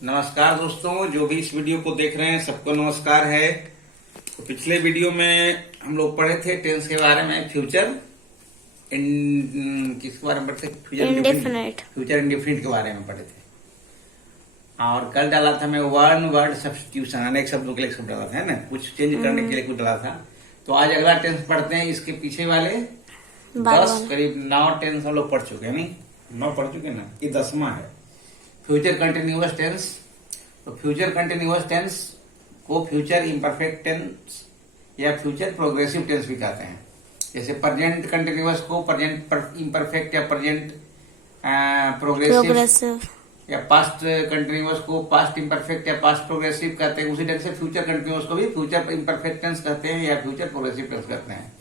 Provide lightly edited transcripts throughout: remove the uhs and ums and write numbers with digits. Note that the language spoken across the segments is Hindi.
नमस्कार दोस्तों, जो भी इस वीडियो को देख रहे हैं सबको नमस्कार है। तो पिछले वीडियो में हम लोग पढ़े थे टेंस के बारे में, फ्यूचर किसके बारे में पढ़े थे? फ्यूचर इंडेफिनिट के बारे में पढ़े थे। और कल डाला था मैं वन वर्ड सब्स्टिट्यूशन, अनेक शब्दों के लिए शब्द डाला था, है ना, कुछ चेंज करने के लिए कुछ डाला था। तो आज अगला टेंस पढ़ते हैं। इसके पीछे वाले 10 करीब 9 टेंस हम लोग पढ़ चुके हैं, नहीं 9 पढ़ चुके ना, ये 10वां है फ्यूचर कंटिन्यूअस टेंस। तो फ्यूचर कंटिन्यूअस टेंस को फ्यूचर इम्परफेक्ट टेंस या फ्यूचर प्रोग्रेसिव टेंस भी कहते हैं। जैसे प्रेजेंट कंटिन्यूअस को प्रेजेंट इम्परफेक्ट या प्रेजेंट प्रोग्रेसिव या पास्ट कंटिन्यूअस को पास्ट इम्परफेक्ट या पास्ट प्रोग्रेसिव कहते हैं। उसी ढंग से फ्यूचर कंटिन्यूअस को भी फ्यूचर इम्परफेक्ट टेंस कहते हैं या फ्यूचर प्रोग्रेसिव टेंस कहते हैं।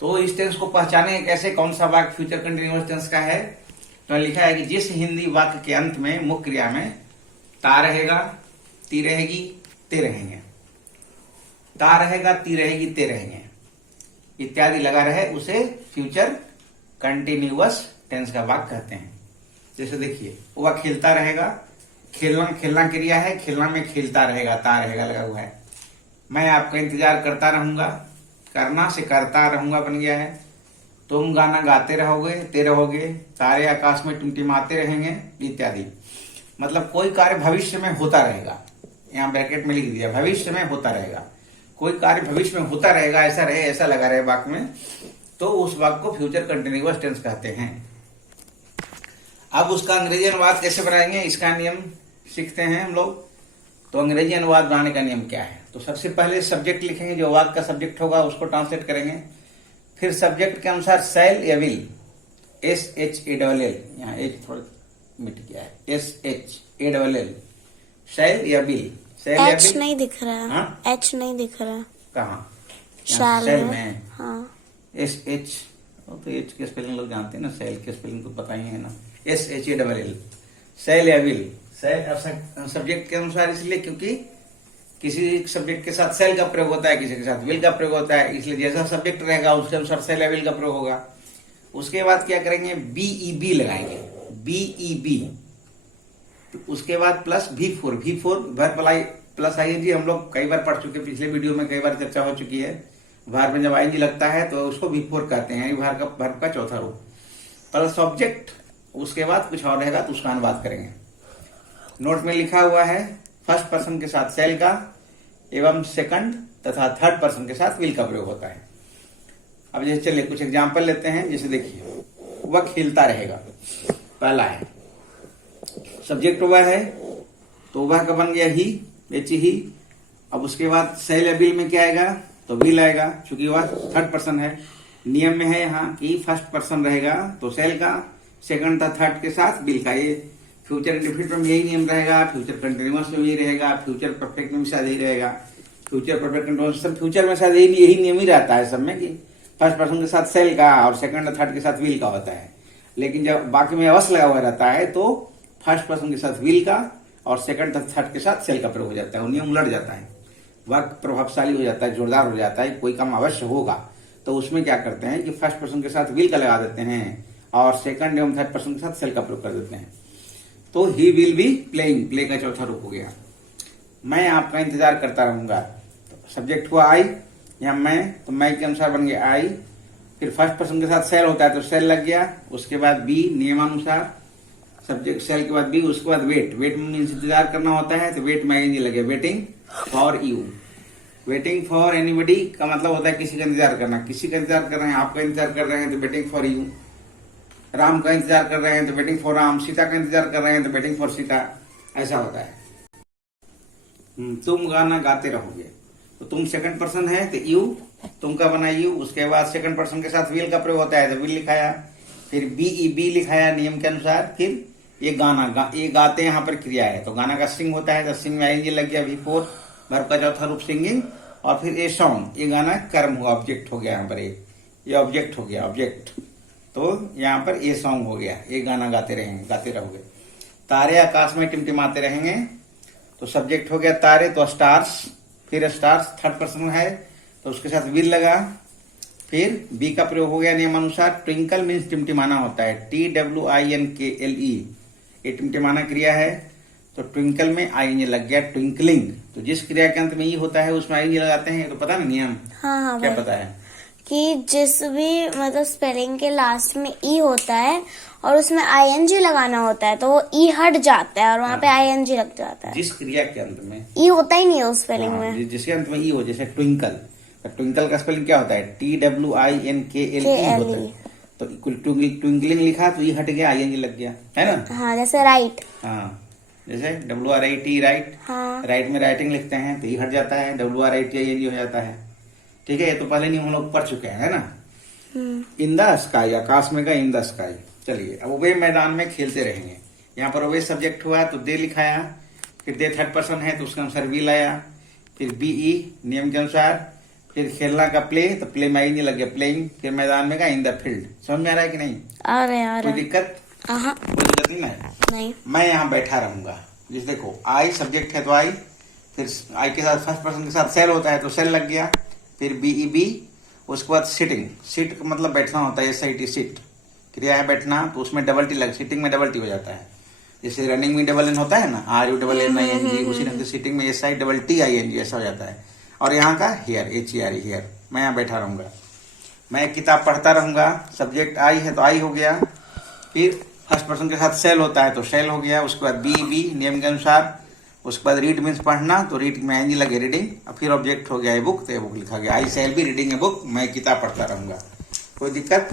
तो इस टेंस को पहचाने कैसे, कौन सा वाक्य फ्यूचर कंटिन्यूअस टेंस का है? तो लिखा है कि जिस हिंदी वाक्य के अंत में मुख्य क्रिया में ता रहेगा, ती रहेगी, ते रहेंगे, ता रहेगा, ती रहेगी, ते रहेंगे इत्यादि लगा रहे, उसे फ्यूचर कंटिन्यूअस टेंस का वाक्य कहते हैं। जैसे देखिए, वह खेलता रहेगा, खेलना क्रिया है, खेलना में खेलता रहेगा, ता रहेगा लगा हुआ है। मैं आपका इंतजार करता रहूंगा, करना से करता रहूंगा बन गया है। तुम गाना गाते रहोगे, ते रहोगे, तारे आकाश में टिमटिमाते रहेंगे इत्यादि। मतलब कोई कार्य भविष्य में होता रहेगा, यहाँ ब्रैकेट में लिख दिया, भविष्य में होता रहेगा। कोई कार्य भविष्य में होता रहेगा, ऐसा रहे, ऐसा लगा रहे वाक्य में, तो उस वाक्य को फ्यूचर कंटिन्यूअस टेंस कहते हैं। अब उसका अंग्रेजी अनुवाद कैसे बनाएंगे, इसका नियम सीखते हैं हम लोग। तो अंग्रेजी अनुवाद बनाने का नियम क्या है? तो सबसे पहले सब्जेक्ट लिखेंगे, जो वाक्य का सब्जेक्ट होगा उसको ट्रांसलेट करेंगे। फिर सब्जेक्ट के अनुसार शैल या विल, SHALL, यहाँ एच थोड़ा मिट गया है, SHALL, शैल या विल। एच नहीं दिख रहा है, एच नहीं दिख रहा। कहाँ? शैल में हाँ। SH, तो एच के स्पेलिंग लोग जानते हैं ना, शैल के स्पेलिंग तो पता ही है ना, SHALL, शैल या विल। शैल सब्जेक्ट के अनुसार इसलिए क्योंकि किसी सब्जेक्ट के साथ सेल का प्रयोग होता है, किसी के साथ विल का प्रयोग होता है, इसलिए जैसा सब्जेक्ट रहेगा उसके अनुसार सेल या विल का प्रयोग होगा। उसके बाद क्या करेंगे, BEB लगाएंगे, BEB। उसके बाद plus V4 verb plus ING हम लोग कई बार पढ़ चुके, पिछले वीडियो में कई बार चर्चा हो चुकी है। वर्ब में जब ING लगता है तो उसको V4 कहते हैं, वर्ब का चौथा रूप। प्लस ऑब्जेक्ट, उसके बाद कुछ और रहेगा तो उसका अनुवाद करेंगे। नोट में लिखा हुआ है फर्स्ट पर्सन के साथ सेल का एवं सेकंड तथा थर्ड पर्सन के साथ विल का प्रयोग होता है। अब जैसे चलिए कुछ एग्जांपल लेते हैं। जैसे देखिए, वह खेलता रहेगा, पहला है सब्जेक्ट वह है, तो वह का बन गया ही, ही। अब उसके बाद सेल या विल में क्या आएगा, तो विल आएगा, क्योंकि वह थर्ड पर्सन है। नियम में है यहाँ कि फर्स्ट पर्सन रहेगा तो सेल का, सेकंड तथा थर्ड के साथ विल का। ये फ्यूचर इंडेफिनिट में यही नियम रहेगा, फ्यूचर कंटिन्यूअस में यही रहेगा, फ्यूचर परफेक्ट में भी शायद यही रहेगा, फ्यूचर परफेक्ट कंटिन्यूअस सब फ्यूचर में शायद यही नियम ही रहता है सब में, कि फर्स्ट पर्सन के साथ सेल का और सेकंड और थर्ड के साथ विल का होता है। लेकिन जब बाकी में अवश्य लगा हुआ रहता है तो फर्स्ट पर्सन के साथ विल का और सेकंड तथा थर्ड के साथ सेल का प्रयोग हो जाता है। वो नियम उलट जाता है, वाक्य प्रभावशाली हो जाता है, जोरदार हो जाता है। कोई काम अवश्य होगा तो उसमें क्या करते हैं कि फर्स्ट पर्सन के साथ विल का लगा देते हैं और सेकंड एवं थर्ड पर्सन के साथ सेल का प्रयोग कर देते हैं। तो he will be playing, play का चौथा रूप हो गया। मैं आपका इंतजार करता रहूंगा, तो सब्जेक्ट हुआ आई, यहाँ मैं, तो मैं के अनुसार बन गया आई। फिर फर्स्ट पर्सन के साथ सेल होता है तो सेल लग गया। उसके बाद बी, नियमानुसार सब्जेक्ट सेल के बाद बी, उसके बाद वेट में इंतजार करना होता है तो वेट में ING लगे, waiting for you. Waiting for anybody का मतलब होता है किसी का इंतजार करना, किसी का इंतजार कर रहे हैं, आपका इंतजार कर रहे हैं तो वेटिंग फॉर यू। राम का इंतजार कर रहे हैं तो वेटिंग फॉर राम, सीता का इंतजार कर रहे हैं तो वेटिंग फॉर सीता, ऐसा होता है। तुम गाना गाते रहोगे, तो तुम सेकंड पर्सन है तो यू, तुम का बना यू। उसके बाद सेकंड पर्सन के साथ विल का प्रयोग होता है तो विल लिखाया। फिर BEB लिखाया नियम के अनुसार। फिर ये गाना, ये गाते यहाँ पर क्रिया है तो गाना का सिंग होता है तो सिंग में ING लग गया, V4 वर्ब का चौथा रूप सिंगिंग। और फिर ये सॉन्ग, ये गाना कर्म हुआ, ऑब्जेक्ट हो गया यहाँ पर, ये ऑब्जेक्ट हो गया, ऑब्जेक्ट। तो यहाँ पर ये सॉन्ग हो गया, ये गाना गाते रहोगे। तारे आकाश में टिमटिमाते रहेंगे, तो सब्जेक्ट हो गया तारे, तो स्टार्स। फिर स्टार्स थर्ड पर्सन है तो उसके साथ विल लगा। फिर बी का प्रयोग हो गया नियमानुसार, ट्विंकल मीन्स टिमटिमाना होता है, TWINKLE, ये टिमटिमाना क्रिया है। तो ट्विंकल में आईएनजी लग गया, ट्विंकलिंग। तो जिस क्रिया के अंत में ई होता है उसमें आईएनजी लगाते हैं, तो पता नहीं नियम? हाँ हाँ क्या भाई, पता है? कि जिस भी मतलब स्पेलिंग के लास्ट में ई होता है और उसमें आईएनजी लगाना होता है तो वो ई हट जाता है और वहाँ पे आईएनजी लग जाता है। जिस क्रिया के अंत में ई होता ही नहीं है उस स्पेलिंग हाँ, में। जिसके अंत में ई हो, जैसे ट्विंकल, तो ट्विंकल का स्पेलिंग क्या होता है? TWINKLE होता है। तो ट्विंकलिंग लिखा तो ई हट गया, आईएनजी लग गया, है ना? हाँ, जैसे राइट। हाँ, जैसे WRIT राइट, हाँ राइट में राइटिंग लिखते हैं तो ई हट जाता है, WRIT ING हो जाता है। ठीक है, ये तो पहले नहीं हम लोग पढ़ चुके हैं, है ना? इन द स्काई, आकाश में का इन द स्काई। चलिए, अब वे मैदान में खेलते रहेंगे। यहाँ पर वे सब्जेक्ट हुआ तो दे लिखाया, फिर दे थर्ड पर्सन है तो उसके अनुसार वी लाया, फिर BE नियम के अनुसार, फिर खेलना का प्ले, तो प्ले में आई नहीं लग गया प्लेइंग, फिर मैदान में का इन द फील्ड। समझ में आ रहा है कि नहीं? आ रहे आ कोई रहे। दिक्कत? हाँ कोई दिक्कत नहीं है? नहीं। मैं यहाँ बैठा रहूंगा। जिस देखो आई सब्जेक्ट है तो आई, फिर आई के साथ फर्स्ट पर्सन के साथ सेल होता है तो सेल लग गया, फिर BEB, उसके बाद सिटिंग, सिट का मतलब बैठना होता है, SIT सिट क्रिया है बैठना, तो उसमें डबल टी लग, सिटिंग में डबल टी हो जाता है। जैसे रनिंग में डबल एन होता है ना, RUNNING, उसी ढंग से सिटिंग में SITTING ऐसा हो जाता है। और यहाँ का हेयर, HERE हेयर। मैं यहाँ बैठा रहूंगा, मैं एक किताब पढ़ता रहूंगा। सब्जेक्ट आई है तो आई हो गया, फिर फर्स्ट पर्सन के साथ सेल होता है तो सेल हो गया, उसके बाद BEB नियम के अनुसार, उसके बाद रीड मीन्स पढ़ना, तो रीड में ING लगे रीडिंग, और फिर ऑब्जेक्ट हो गया ए बुक, तो ए बुक लिखा गया, I shall be reading a book, मैं किताब पढ़ता रहूंगा। कोई दिक्कत?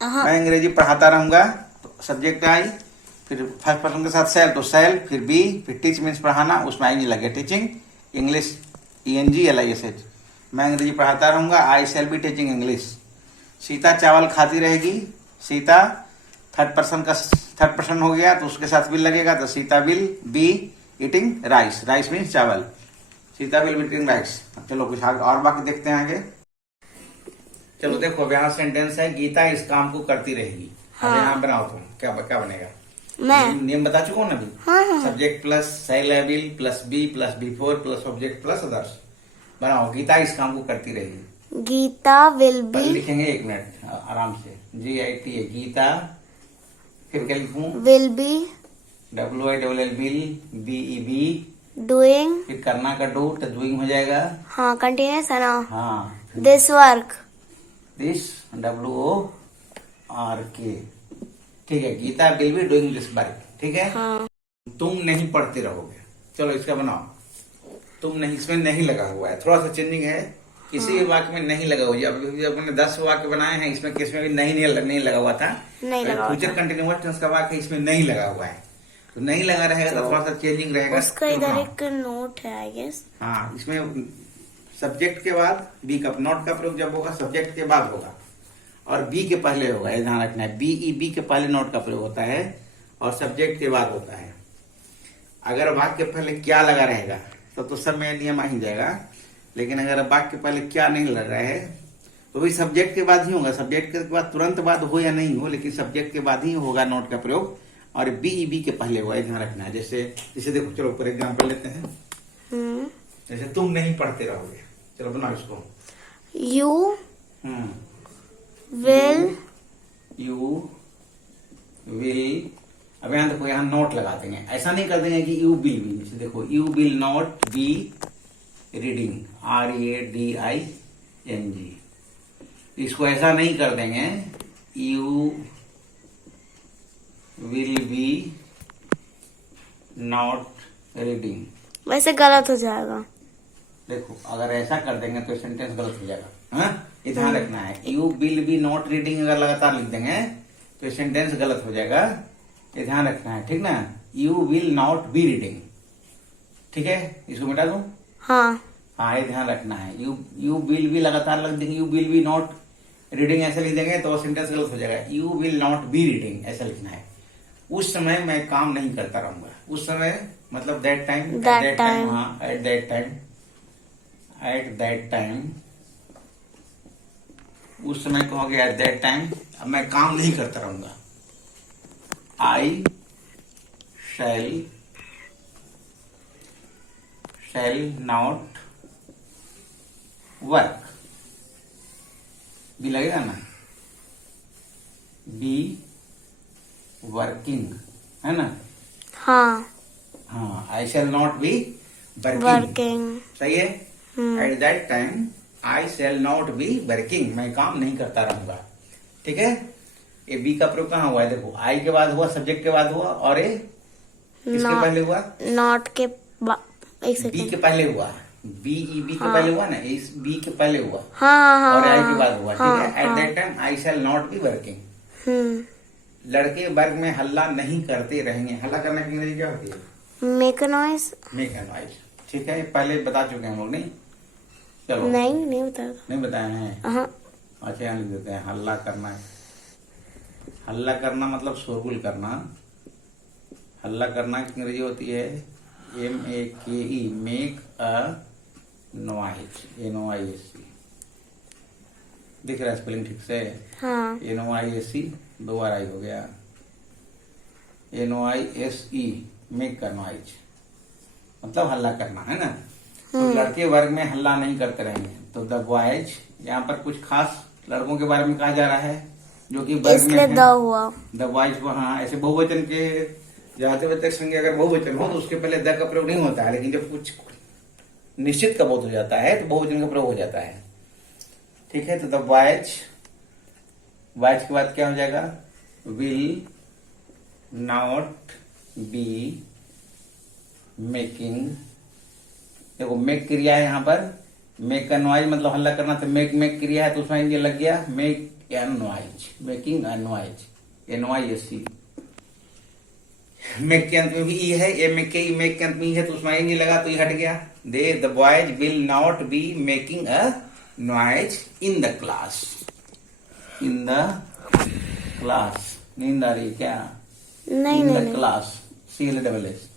मैं अंग्रेजी पढ़ाता रहूंगा, तो सब्जेक्ट आई, फिर फर्स्ट पर्सन के साथ सेल तो सेल, फिर बी, फिर टीच मीन्स पढ़ाना, उसमें ING लगे टीचिंग, इंग्लिश ENGLISH, मैं अंग्रेजी पढ़ाता रहूंगा, I shall be teaching English. Sita चावल खाती रहेगी, सीता थर्ड पर्सन हो गया तो उसके साथ विल लगेगा, तो Sita will be eating rice, rice means चावल, Sita will be eating rice. चलो कुछ और बाकी देखते हैं आगे। चलो देखो, अब यहाँ सेंटेंस है, गीता इस काम को करती रहेगी। अब यहाँ बनाओ तुम, क्या क्या बनेगा? मैं नियम बता चुका हूँ ना अभी। हाँ। सब्जेक्ट प्लस सेल या will plus be plus B4 plus object plus others. बनाओ, गीता इस काम को करती रहेगी। गीता विल पहले बी, लिखेंगे, एक मिनट आराम से, GIT है गीता, फिर क्या लिखूं? Will be WILL will, BEB, doing. फिर करना का डू, तो डूइंग हो जाएगा। हाँ, कंटिन्यूस है ना। हाँ, दिस वर्क, दिस WORK। ठीक है, Geeta will be doing this work. ठीक है। हाँ। तुम नहीं पढ़ते रहोगे। चलो इसका बनाओ, तुम नहीं, इसमें नहीं लगा हुआ है, थोड़ा सा चेंजिंग है, किसी भी वाक्य में नहीं लगा हुआ। जब अपने 10 वाक्य बनाए हैं, इसमें किसमें भी नहीं लगा हुआ था। नहीं लगा हुआ फ्यूचर कंटिन्यूअस टेंस का वाक्य इसमें नहीं लगा हुआ है, तो नहीं लगा रहेगा तो थोड़ा सा चेंजिंग रहेगा। उसका इधर एक नोट है आई गेस। हाँ, इसमें सब्जेक्ट के बाद बी का, नॉट का प्रयोग जब होगा सब्जेक्ट के बाद होगा और बी के पहले होगा, ये ध्यान रखना है। BEB के पहले नॉट का प्रयोग होता है और सब्जेक्ट के बाद होता है। अगर वाक्य के पहले क्या लगा रहेगा तो सब में नियम आ ही जाएगा, लेकिन अगर वाक्य के पहले क्या नहीं लग रहा है तो वही सब्जेक्ट के बाद ही होगा। सब्जेक्ट के बाद तुरंत बाद हो या नहीं हो, लेकिन सब्जेक्ट के बाद ही होगा नोट का प्रयोग, और BEB के पहले होगा, ध्यान रखना है। जैसे देखो, चलो फॉर एग्जाम्पल लेते हैं, जैसे तुम नहीं पढ़ते रहोगे। चलो बनाओ इसको। यू विल, यू विल, अब यहाँ देखो, यहाँ नोट लगा देंगे, ऐसा नहीं कर देंगे कि यू विल बी। जैसे देखो, you will not be reading, RADING, इसको ऐसा नहीं कर देंगे, you will be not reading. वैसे गलत हो जाएगा। देखो, अगर ऐसा कर देंगे तो सेंटेंस गलत हो जाएगा। हाँ, ये ध्यान रखना है। You will be not reading अगर लगातार लिख देंगे तो सेंटेंस गलत हो जाएगा, ये ध्यान रखना है, ठीक ना। You will not be reading, ठीक है, इसको मिटा दूं। हाँ, ये ध्यान रखना है। यू विल बी लगातार लग देंगे, you will be not reading ऐसे लिख देंगे तो सेंटेंस गलत हो जाएगा। You will not be reading ऐसा लिखना है। उस समय मैं काम नहीं करता रहूंगा। उस समय मतलब that time, eight that time, हाँ, एट दैट टाइम, उस समय कहोगे एट दैट टाइम। अब मैं काम नहीं करता रहूंगा। I shall not work, be लगेगा ना, बी वर्किंग, है ना। हाँ, हाँ, I shall not be working. Working. सही है। At that time I shall not be working, मैं काम नहीं करता रहूंगा। ठीक है। ये बी का प्रयोग कहाँ हुआ है? देखो, आई के बाद हुआ, सब्जेक्ट के बाद हुआ, और ये किसके पहले हुआ? नॉट के एक बी सेकंड। के पहले हुआ। बी के पहले हुआ ना, इस बी के पहले हुआ हाँ और आई के बाद हुआ। हाँ, ठीक है। At that time I shall not be working. लड़के वर्ग में हल्ला नहीं करते रहेंगे। हल्ला करने की अंग्रेजी क्या होती है? Make a noise. Make a noise. ठीक है, पहले बता चुके हैं हम लोग, नहीं? चलो, नहीं बताया। नहीं बताए हैं। हाँ। अच्छा, यहाँ लिख देते हैं, हल्ला करना है। हल्ला करना मतलब शोरगुल करना। हल्ला करना की अंग्रेजी होती है MAKE, make a noise, NOISE। दिख रहा है स्पेलिंग ठीक से? हाँ। NOISE 2 बार आई हो गया। NOISE, मेक अ नॉइज मतलब हल्ला करना, है ना? तो लड़के वर्ग में हल्ला नहीं करते रहेंगे। तो द बॉयज, यहाँ पर कुछ खास लड़कों के बारे में कहा जा रहा है जो कि वर्ग में इसलिए है। द हुआ। द बॉयज को, हाँ, ऐसे बहुवचन के जातिवाचक संज्ञा अगर बहुवचन हो तो उसके पहले द का प्रयोग नहीं होता है, लेकिन जब कुछ निश्चित का बोध हो जाता है तो बहुवचन का प्रयोग हो जाता है। ठीक है। तो द बॉयज, बॉयज के बाद क्या हो जाएगा? Will not be making. देखो, मेक क्रिया है यहाँ पर। मेक अ नॉइज मतलब हल्ला करना, तो मेक क्रिया है तो उसमें ये लग गया make a noise, making a noise, NOISE। Make के अंत में भी ई है, मेक के अंत में ई है तो उसमें नहीं लगा तो ये हट गया। They the boys will not be making a noise in the class. In the class, नींद आ रही है क्या? नहीं इन नहीं द क्लास, CLASS।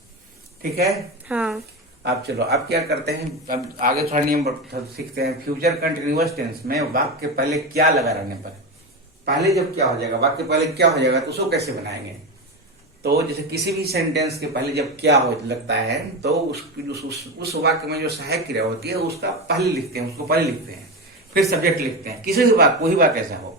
ठीक है। हाँ। अब चलो, अब क्या करते हैं? अब आगे थोड़ा नियम सीखते हैं। फ्यूचर कंटिन्यूअस टेंस में वाक्य पहले क्या लगा रहने पर, पहले जब क्या हो जाएगा, वाक्य पहले क्या हो जाएगा, तो उसको कैसे बनाएंगे? तो जैसे किसी भी सेंटेंस के पहले जब क्या हो लगता है तो उस वाक्य में जो सहायक क्रिया होती है उसका पहले लिखते हैं, उसको पहले लिखते हैं, फिर सब्जेक्ट लिखते हैं। किसी भी वाक्य, कोई वाक्य ऐसा हो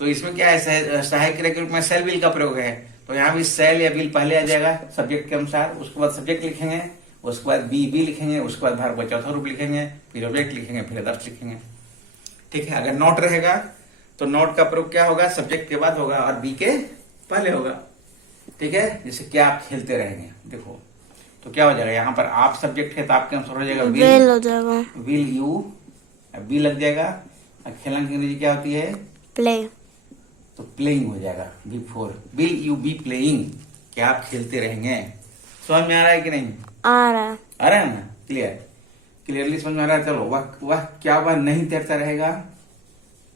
तो इसमें क्या है, सहायक क्रिया के रूप में शैल विल का प्रयोग है, तो यहाँ भी शैल या विल पहले आ जाएगा सब्जेक्ट के अनुसार। उसके बाद सब्जेक्ट लिखेंगे, उसके बाद बी लिखेंगे, उसके बाद भार्ब का चौथा रूप लिखेंगे, फिर ऑब्जेक्ट लिखेंगे, फिर अदर्स लिखेंगे। ठीक है। अगर नॉट रहेगा तो नॉट का प्रयोग क्या होगा? सब्जेक्ट के बाद होगा और बी के पहले होगा। ठीक है। जैसे क्या आप खेलते रहेंगे, देखो तो क्या हो जाएगा, यहाँ पर आप सब्जेक्ट है तो आपके अनुसार हो जाएगा विल हो जाएगा। विल यू, बी लग जाएगा। खेलने की अंग्रेजी क्या होती है? प्ले। तो प्लेइंग हो जाएगा before. Will you be playing, क्या आप खेलते रहेंगे? समझ में आ रहा है कि नहीं? आ रहा है। आ रहा है ना? क्लियरली समझ में आ रहा है? चलो, वह क्या वह नहीं तैरता रहेगा?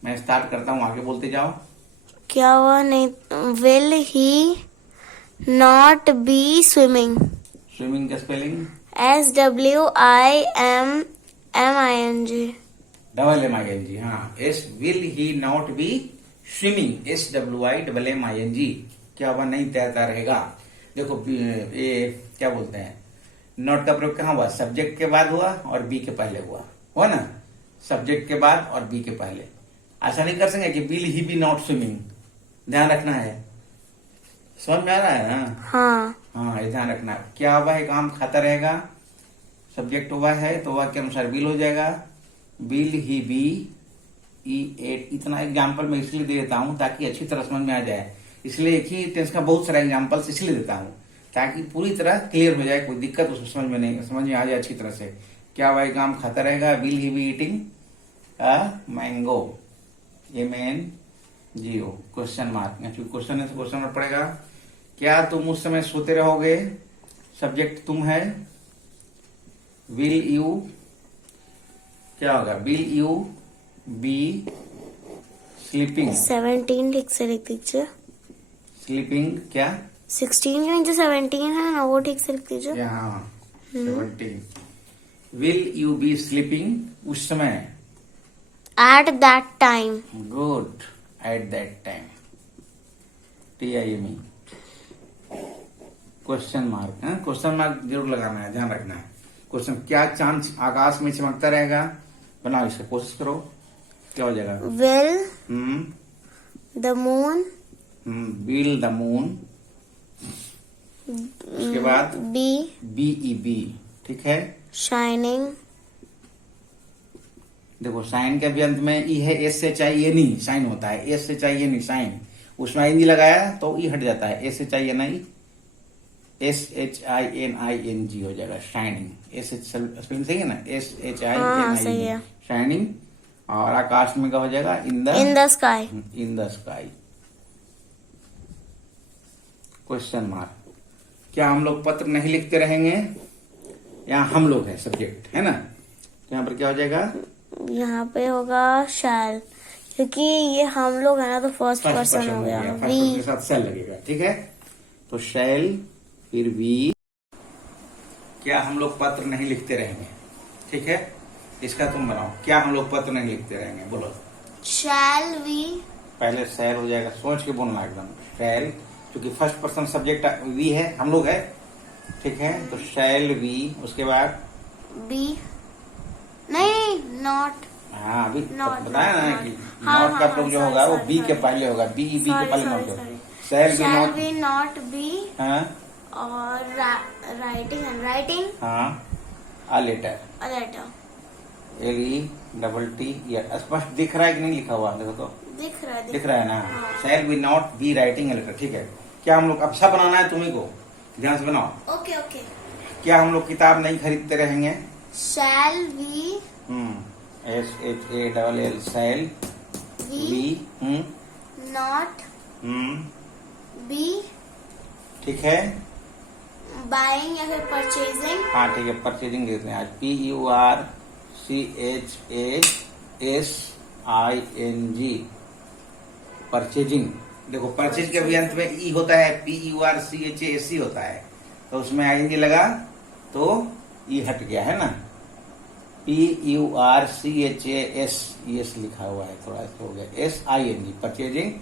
मैं स्टार्ट करता हूँ, आगे बोलते जाओ। क्या हुआ? नहीं। Will he not be swimming. Swimming का स्पेलिंग SWIMMING। MING। हाँ, will he not be swimming, SWIMMING। क्या वह नहीं तैरता रहेगा? देखो, ये क्या बोलते हैं, नॉट का प्रयोग कहाँ हुआ? सब्जेक्ट के बाद हुआ और बी के पहले हुआ ना? सब्जेक्ट के बाद और बी के पहले। ऐसा नहीं कर सकेंगे कि will he be not swimming. ध्यान रखना है। समझ में आ रहा है ना? हाँ, ये ध्यान रखना है। क्या हुआ है? काम खाता रहेगा। सब्जेक्ट हुआ है तो वह के अनुसार विल हो जाएगा। विल ही बी ईट। इतना एग्जाम्पल मैं इसलिए दे देता हूँ ताकि अच्छी तरह समझ में आ जाए। इसलिए एक ही टेंस का बहुत सारा एग्जाम्पल्स इसलिए देता हूँ ताकि पूरी तरह क्लियर हो जाए, कोई दिक्कत उसको समझ में आ जाए अच्छी तरह से। क्या वह काम खाता रहेगा? Will he be eating a mango, MANGO, question mark. Question है तो क्वेश्चन मार्क पड़ेगा। क्या तुम उस समय सोते रहोगे? सब्जेक्ट तुम है। विल यू, क्या होगा? Will you B sleeping. 17 ठीक से लिख दीजिए। स्लीपिंग क्या? 16 के नीचे 17 है ना, वो ठीक से लिख दीजिए। यहाँ 17। विल यू बी स्लीपिंग उस समय? Eight that time. Good, eight that time, TIME। Question mark, question mark जरूर लगाना है, ध्यान रखना है। क्वेश्चन, क्या चांद आकाश में चमकता रहेगा? बनाओ, इसका कोशिश करो, क्या हो जाएगा? Will the moon will the moon, उसके बाद बी BEB, ठीक है। शाइनिंग, देखो साइन के भी अंत में ई है, एस से चाहिए नहीं साइन होता है, एस से चाहिए नहीं साइन, उसमें आई नहीं लगाया तो ई हट जाता है, एस से चाहिए नहीं, SHINING हो जाएगा शाइनिंग, एस स्पेलिंग सही है ना, हाँ, सही है। SHINING shining. और आकाश में क्या हो जाएगा, in the sky. In the sky. Question mark, क्या हम लोग पत्र नहीं लिखते रहेंगे, यहाँ हम लोग है सब्जेक्ट है ना, तो यहाँ पर क्या हो जाएगा, यहाँ पे होगा शैल, क्योंकि ये हम लोग है ना, तो फर्स्ट पर्सन हो गया। फर्स्ट पर्सन के साथ शैल लगेगा, ठीक है। तो शैल फिर वी, क्या हम लोग पत्र नहीं लिखते रहेंगे, ठीक है। इसका तुम बनाओ, क्या हम लोग पत्र नहीं लिखते रहेंगे, बोलो। शैल वी, पहले शैल हो जाएगा, सोच के बोलना एकदम, शैल, क्योंकि फर्स्ट पर्सन सब्जेक्ट वी है, हम लोग है, ठीक है। तो शैल वी, उसके बाद बी, नहीं नॉट, हाँ अभी Not, बताया ना not, कि हाँ, नॉट का हाँ, प्रयोग जो sorry, होगा वो sorry, बी के sorry. पहले होगा, बी के पहले नॉट होगा। शैल बी नॉट, बी, हाँ और राइटिंग एंड राइटिंग हाँ, a letter, a letter, LETT, स्पष्ट दिख रहा है कि नहीं लिखा हुआ, देखो तो दिख रहा है ना। हाँ. Shall be not be writing a letter, ठीक है। क्या हम लोग, अच्छा बनाना है तुम्ही को, ध्यान से बनाओ। Okay okay. क्या हम लोग किताब नहीं खरीदते रहेंगे, shall we, SHALL shall we, not be ठीक है। बाइंग या फिर परचेजिंग, हाँ ठीक है, परचेजिंग देते हैं आज, PURCHASING परचेजिंग। देखो परचेज के भी अंत में ई होता है, PURCHASC होता है, तो उसमें ING लगा तो ई हट गया है ना, PURCHAS लिखा हुआ है, थोड़ा ऐसा हो गया, SING परचेजिंग।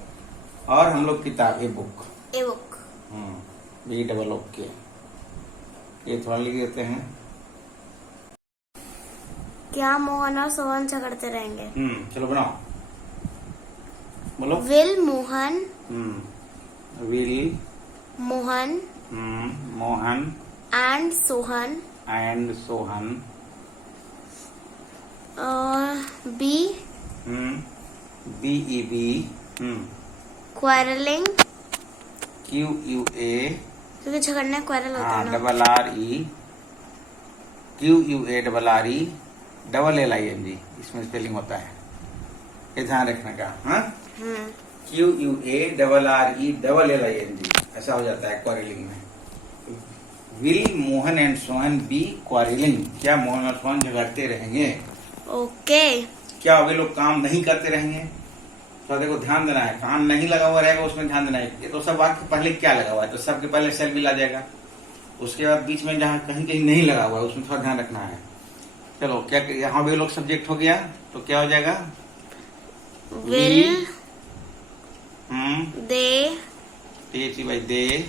और हम लोग किताब, a book, a book, BOOK, ये थोड़ा लिख देते हैं। क्या मोहन और सोहन झगड़ते रहेंगे, चलो बनाओ, बोलो। Will Mohan, will Mohan Mohan and Sohan and Sohan be BEB quarrelling, QUA क्योंकि झगड़ने क्वारल होता है ना, RRE QUARRE LLING, इसमें स्पेलिंग होता है, ये ध्यान रखने का। हाँ, QUARRE LLING ऐसा हो जाता है क्वारलिंग में। Will Mohan and Sohan be quarrelling, क्या मोहन और सोहन झगड़ते रहेंगे, ओके। क्या वे लोग काम नहीं करते रहेंगे, तो देखो ध्यान देना है, काम नहीं लगा हुआ रहेगा उसमें ध्यान देना है। ये तो सब वाक्य पहले क्या लगा हुआ है, तो सबके पहले शैल भी ला जाएगा, उसके बाद बीच में जहाँ कहीं कहीं नहीं लगा हुआ है उसमें थोड़ा ध्यान रखना है। चलो क्या यहाँ वे लोग सब्जेक्ट हो गया, तो क्या हो जाएगा, विल दे, दे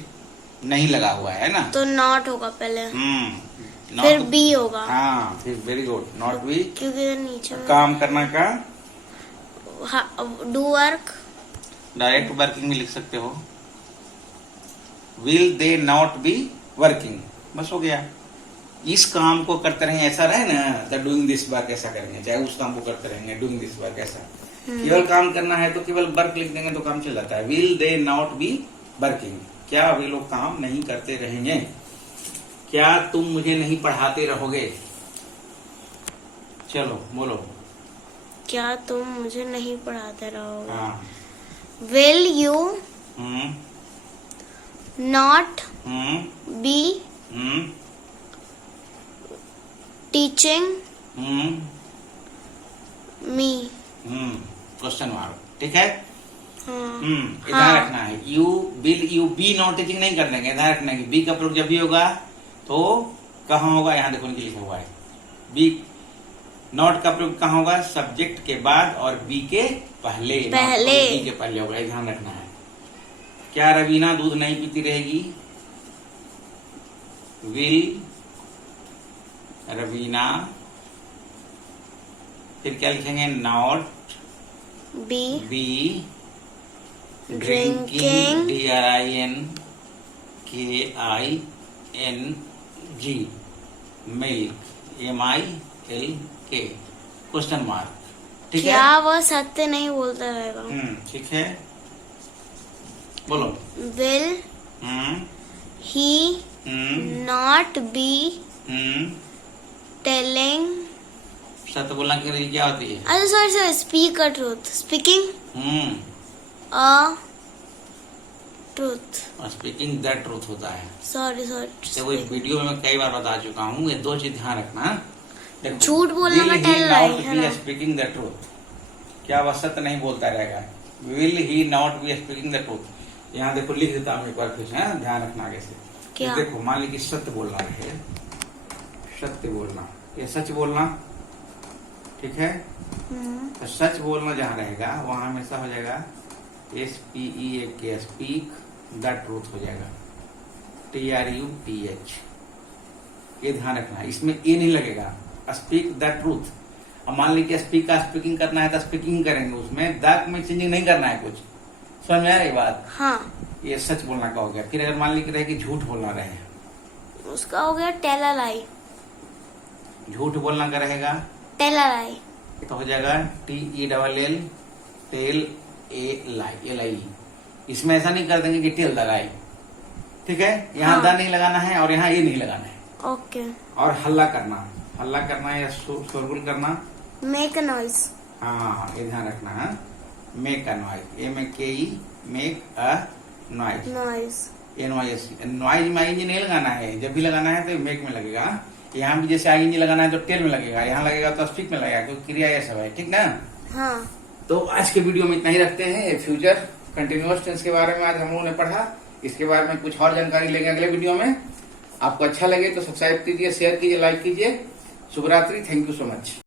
नहीं लगा हुआ है ना, तो नॉट होगा पहले, not फिर बी होगा, हाँ फिर वेरी गुड, नॉट बी, क्योंकि नीचे में काम करना का, डू वर्क, डायरेक्ट वर्किंग में लिख सकते हो, will they not be working, बस हो गया। इस काम को करते रहेंगे, ऐसा रहे ना, तो डूइंग दिस वर्क ऐसा करेंगे, चाहे उस काम को करते रहेंगे, डूइंग दिस वर्क ऐसा, केवल काम करना है तो केवल वर्क लिख देंगे तो काम चल जाता है। Will they not be working, क्या वे लोग काम नहीं करते रहेंगे, क्या तुम मुझे नहीं पढ़ाते रहोगे, चलो बोलो। क्या तुम मुझे नहीं पढ़ाते रहोगे, हाँ, will you not be teaching me, question mark, ठीक है। ध्यान हाँ, रखना है, यू बी नॉट टीचिंग नहीं कर देंगे, ध्यान रखना है कि बी का प्रयोग जब भी होगा तो कहाँ होगा, यहाँ देखो नीचे लिखा हुआ है, बी नॉट का प्रयोग कहाँ होगा, सब्जेक्ट के बाद और बी के पहले, बी के पहले होगा, ये ध्यान रखना है। क्या रवीना दूध नहीं पीती रहेगी, विल रवीना, फिर क्या लिखेंगे, not be drinking, DRINKI MILK milk MILK question mark. ठीक है, क्या वह सत्य नहीं बोलता रहेगा? ठीक है, बोलो। Will hmm he not be telling, सत्य बोलना के लिए क्या होती है? अरे sorry, speak a truth, speaking a truth, speaking the truth होता है। सॉरी देखो इस वीडियो में मैं कई बार बता चुका हूँ, ये दो चीज ध्यान रखना। देखो, झूठ बोलने में टेल रहा है ना। स्पीकिंग द ट्रूथ, क्या वह सत्य नहीं बोलता रहेगा? Will he not be speaking the truth. यहाँ देखो लिख देता हूँ एक बार फिर से, ध्यान रखना आगे से। क्या? देखो मान लीजिए सत्य बोलना है, सत्य बोलना, ये सच बोलना, ठीक है। तो सच बोलना जहाँ रहेगा वहां हमेशा हो जाएगा SPEAK, स्पीक द ट्रूथ हो जाएगा, TRUTH। ये ध्यान रखना, इसमें ए नहीं लगेगा, स्पीक द ट्रूथ। अब मान लीजिए स्पीक का स्पीकिंग करना है तो स्पीकिंग करेंगे, उसमें द में चेंजिंग नहीं करना है कुछ। समझ में आ रही बात? हाँ, ये सच बोलना का हो गया। फिर अगर मान लीजिए रहे कि झूठ बोलना रहे, उसका हो गया टेल अ लाई, झूठ बोलना का रहेगा टेल अ लाई, तो हो जाएगा TELL टेल LI। इसमें ऐसा नहीं कर देंगे कि टेल द लाई, ठीक है। यहाँ हाँ। द नहीं लगाना है और यहाँ ये नहीं लगाना है। ओके। और हल्ला करना या शोरगुल करना, मेक अ नॉइज, हाँ ये ध्यान रखना है। Make a noise, MAKE, make a noise, noise, noise में ING नहीं लगाना है, जब भी लगाना है तो मेक में लगेगा। यहाँ भी जैसे ING लगाना है तो टेल में लगेगा, यहाँ लगेगा तो स्पीक में लगेगा, क्योंकि क्रिया ये सब है, ठीक ना। हाँ। तो आज के वीडियो में इतना ही रखते हैं। फ्यूचर कंटिन्यूअस टेंस के बारे में आज हम लोगों ने पढ़ा, इसके बारे में कुछ और जानकारी लेंगे अगले वीडियो में। आपको अच्छा लगे तो सब्सक्राइब कीजिए, शेयर कीजिए, लाइक कीजिए। शुभ रात्रि, थैंक यू सो मच।